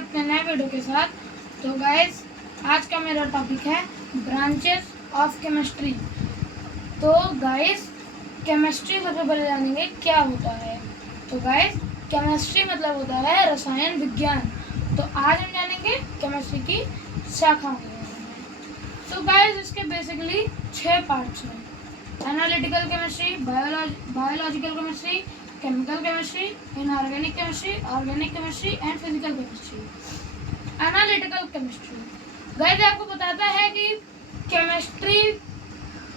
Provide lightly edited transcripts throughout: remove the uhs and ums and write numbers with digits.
अपने नए वीडियो के साथ। तो गाइस आज का मेरा टॉपिक है ब्रांचेस ऑफ केमिस्ट्री। तो गाइस केमिस्ट्री सबसे पहले जानेंगे क्या होता है। तो गाइस केमिस्ट्री मतलब होता है रसायन विज्ञान। तो आज हम जानेंगे केमिस्ट्री की शाखाओं के बारे में। तो गाइस इसके बेसिकली 6 पार्ट्स हैं: analytical chemistry, biological chemistry, chemical chemistry, inorganic chemistry, organic chemistry and physical chemistry. Analytical chemistry guys आपको बताता है कि केमिस्ट्री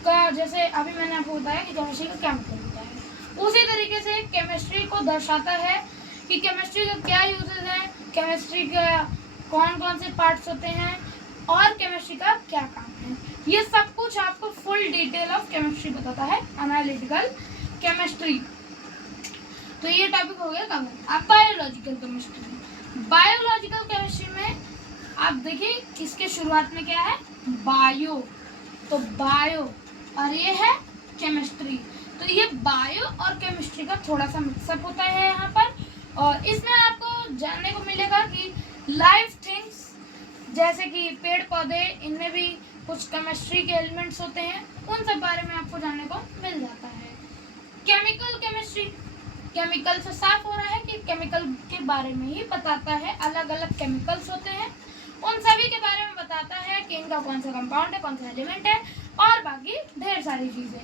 का, जैसे अभी मैंने आपको बताया कि केमिस्ट्री का क्या मतलब होता है, उसी तरीके से केमिस्ट्री को दर्शाता है कि केमिस्ट्री का क्या यूजेस है, केमिस्ट्री का कौन कौन से पार्ट्स होते हैं और केमिस्ट्री का क्या काम है। ये सब कुछ आपको फुल डिटेल ऑफ केमिस्ट्री बताता है एनालिटिकल केमिस्ट्री। तो ये टॉपिक हो गया कवर। अब बायोलॉजिकल केमिस्ट्री। बायोलॉजिकल केमिस्ट्री में आप देखिए इसके शुरुआत में क्या है, बायो। तो बायो और ये है केमिस्ट्री। तो ये बायो और केमिस्ट्री का थोड़ा सा मिक्सअप होता है यहाँ पर। और इसमें आपको जानने को मिलेगा कि लाइफ थिंग्स जैसे कि पेड़ पौधे, इनमें भी कुछ केमिस्ट्री के एलिमेंट्स होते हैं, उन सब बारे में आपको जानने को मिल जाता है। केमिकल केमिस्ट्री, केमिकल से साफ हो रहा है कि केमिकल के बारे में ही बताता है। अलग अलग केमिकल्स होते हैं, उन सभी के बारे में बताता है कि इनका कौन सा कंपाउंड है, कौन सा एलिमेंट है और बाकी ढेर सारी चीजें।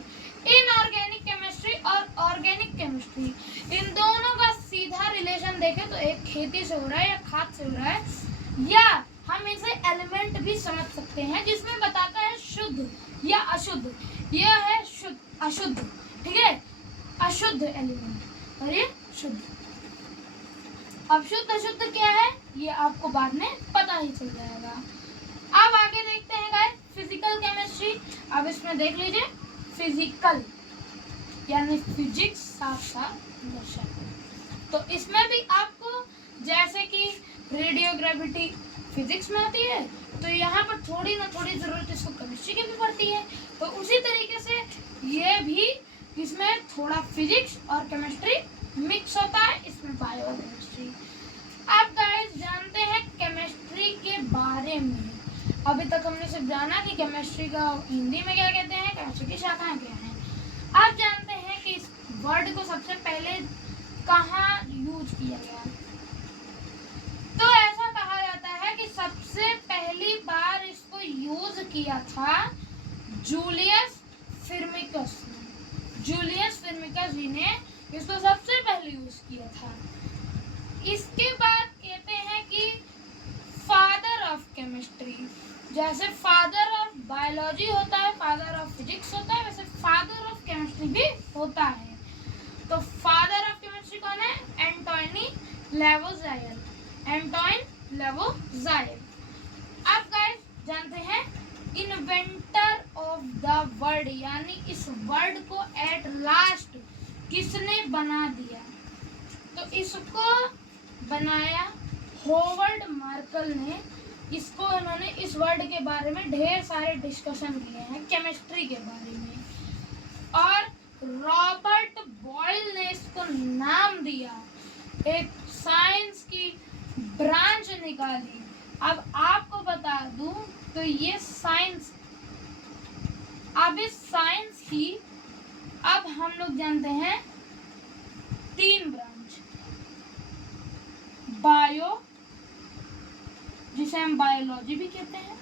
इनऑर्गेनिक केमिस्ट्री और ऑर्गेनिक केमिस्ट्री, इन दोनों का सीधा रिलेशन देखें तो एक खेती से हो रहा है या खाद से हो रहा है, या हम इसे एलिमेंट भी समझ सकते हैं जिसमें बताता है शुद्ध या अशुद्ध। यह है शुद्ध अशुद्ध, ठीक है, अशुद्ध एलिमेंट और ये शुद्ध। अब शुद्ध अशुद्ध क्या है ये आपको बाद में पता ही चल जाएगा। अब आगे देखते हैं गाइस फिजिकल केमिस्ट्री। अब इसमें देख लीजिए फिजिकल यानी फिजिक्स साफ साफ दर्शाता है। तो इसमें भी आपको जैसे कि रेडियोग्रेविटी फिजिक्स में होती है, तो यहाँ पर थोड़ी ना थोड़ी जरूरत इसको केमिस्ट्री की भी पड़ती है। तो उसी तरीके से ये भी इसमें थोड़ा फिजिक्स और केमिस्ट्री मिक्स होता है, इसमें बायोकेमिस्ट्री। अब गाइस जानते हैं केमिस्ट्री के बारे में। अभी तक हमने सिर्फ जाना कि केमिस्ट्री का हिंदी में क्या कहते हैं, केमिस्ट्री की शाखाएं क्या हैं। अब जानते हैं कि इस वर्ड को सबसे पहले कहाँ यूज किया गया। तो ऐसा कहा जाता है कि सबसे पहली बार इसको यूज किया था जूलियस फिर्मिकस ने। जूलियस फिर्मिकस जी ने इसको सबसे पहले यूज किया था। इसके बाद कहते हैं कि फादर ऑफ केमिस्ट्री, जैसे फादर ऑफ बायोलॉजी होता है, फादर ऑफ फिजिक्स होता है, वैसे फादर ऑफ केमिस्ट्री भी होता है। तो फादर ऑफ केमिस्ट्री कौन है, एंटोनी लेवोज़ायर। एंटोइन लेवोज़ायर। अब गाइस जानते हैं इन्वेंटर ऑफ द वर्ड, यानी इस वर्ड को एट लास्ट किसने बना दिया। तो इसको बनाया होवर्ड मार्कल ने। इसको उन्होंने इस वर्ड के बारे में ढेर सारे डिस्कशन किए हैं केमिस्ट्री के बारे में, और रॉबर्ट बॉयल ने इसको नाम दिया, एक साइंस की ब्रांच निकाली। अब आपको बता दूं तो ये साइंस, अब इस साइंस की अब हम लोग जानते हैं 3 ब्रांच। बायो, जिसे हम बायोलॉजी भी कहते हैं,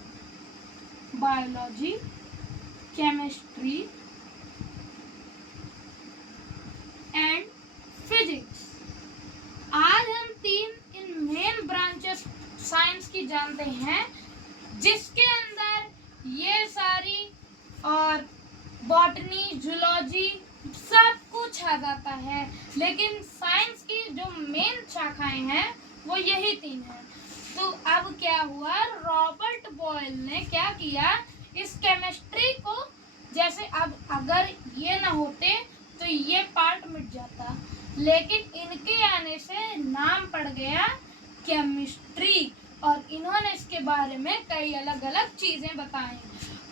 बायोलॉजी, केमिस्ट्री एंड फिजिक्स। आज हम 3 इन मेन ब्रांचेस साइंस की जानते हैं, जिसके अंदर ये सारी और बॉटनी, जूलॉजी सब कुछ आ जाता है। लेकिन साइंस की जो मेन शाखाएं हैं वो यही 3 हैं। तो अब क्या हुआ, रॉबर्ट बॉयल ने क्या किया, इस केमिस्ट्री को, जैसे अब अगर ये ना होते तो ये पार्ट मिट जाता, लेकिन इनके आने से नाम पड़ गया केमिस्ट्री, और इन्होंने इसके बारे में कई अलग अलग चीजें बताई।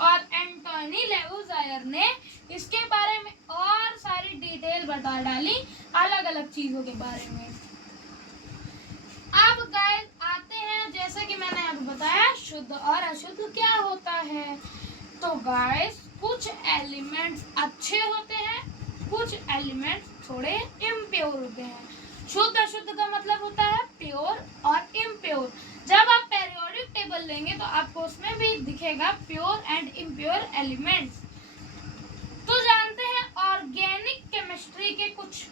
और एंटोनी लेवोज़ायर ने इसके बारे में और सारी डिटेल बता डाली अलग अलग चीजों के बारे में। अब गाइस आते हैं शुद्ध और अशुद्ध क्या होता है। तो गाइस कुछ एलिमेंट्स अच्छे होते हैं, कुछ एलिमेंट्स थोड़े इम्प्योर होते हैं। शुद्ध अशुद्ध का मतलब होता है प्योर और इम्प्योर। जब आप पेरियोडिक टेबल लेंगे तो आपको उसमें भी दिखेगा प्योर एंड इम्प्योर एलिमेंट्स। तो जानते हैं ऑर्गेनिक केमिस्ट्री के कुछ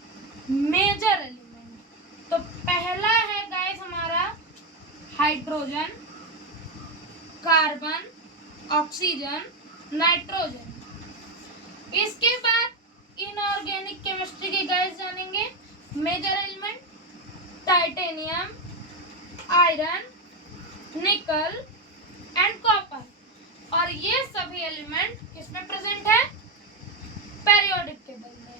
मेजर एलिमेंट। तो पहला है गाइस हमारा हाइड्रोजन, कार्बन, ऑक्सीजन, नाइट्रोजन। इसके बाद इनऑर्गेनिक केमिस्ट्री के गाइस जानेंगे major element titanium, iron, nickel and copper. और ये सभी एलिमेंट किसमें प्रेजेंट है, पेरियोडिक टेबल में।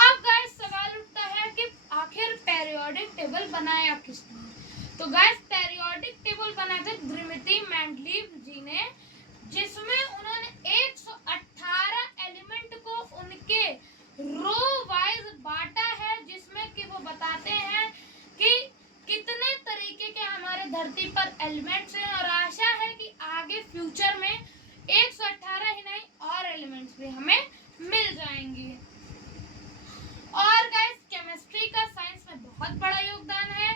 अब गाइस सवाल उठता है कि आखिर पेरियोडिक टेबल बनाया किसने। तो गाइस पेरियोडिक टेबल बनाए थे दिमित्री मेंडलीव जी ने, जिसमें उन्होंने 118 एलिमेंट को उनके रो वाइज बांटा है, जिसमें कि वो बताते हैं कि कितने तरीके के हमारे धरती पर एलिमेंट्स हैं और आशा है कि आगे फ्यूचर में 118 ही नहीं और एलिमेंट्स भी हमें मिल जाएंगे। और गाइस केमिस्ट्री का साइंस में बहुत बड़ा योगदान है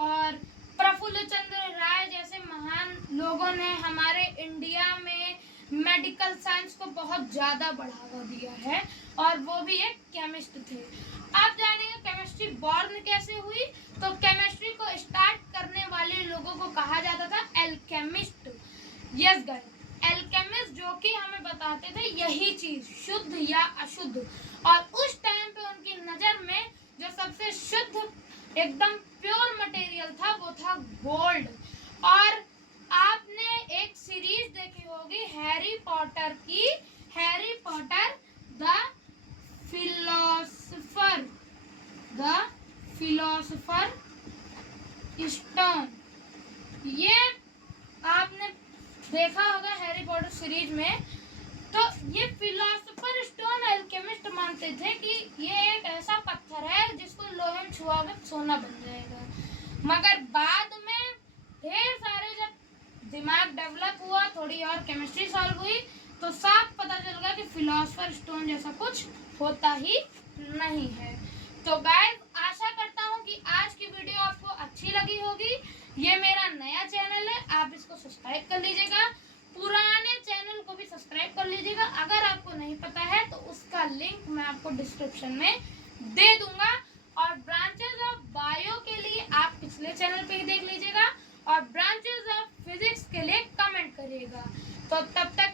और प्रफुल्ल चंद्र राय जैसे महान लोगों ने हमारे इंडिया में मेडिकल साइंस को बहुत ज़्यादा बढ़ावा दिया है और वो भी एक केमिस्ट थे। आप जानेंगे केमिस्ट्री बॉर्न कैसे हुई। तो केमिस्ट्री को स्टार्ट करने वाले लोगों को कहा जाता था एल्केमिस्ट। यस गाइस, एल्केमिस्ट जो कि हमें बताते थे यही चीज शुद्ध या अशुद्ध। और उस टाइम पे उनकी नजर में जो सबसे शुद्ध एकदम प्योर मटेरियल था वो था गोल्ड। और आपने एक सीरीज देखी होगी हैरी पॉटर की, Harry Potter the philosopher stone. ये आपने देखा होगा हैरी पॉटर सीरीज में। तो ये फिलोसोफर स्टोन एल्केमिस्ट मानते थे कि ये एक ऐसा पत्थर है जिसको लोहे में छुआओगे सोना बन जाएगा। मगर बाद में ढेर सारे जब दिमाग डेवलप हुआ, थोड़ी और केमिस्ट्री सॉल्व हुई, तो साफ पता चल गया कि फिलोसोफर स्टोन जैसा कुछ होता ही नहीं है। तो गाइस आशा करता हूँ कि आज की वीडियो आपको अच्छी लगी होगी। ये मेरा नया चैनल है, आप इसको सब्सक्राइब कर लीजिएगा, पुराने चैनल को भी सब्सक्राइब कर लीजिएगा। अगर आपको नहीं पता है तो उसका लिंक मैं आपको डिस्क्रिप्शन में दे दूंगा। और ब्रांचेस ऑफ बायो के लिए आप पिछले चैनल पे ही देख लीजिएगा और ब्रांचेस ऑफ फिजिक्स के लिए कमेंट करिएगा। तो तब तक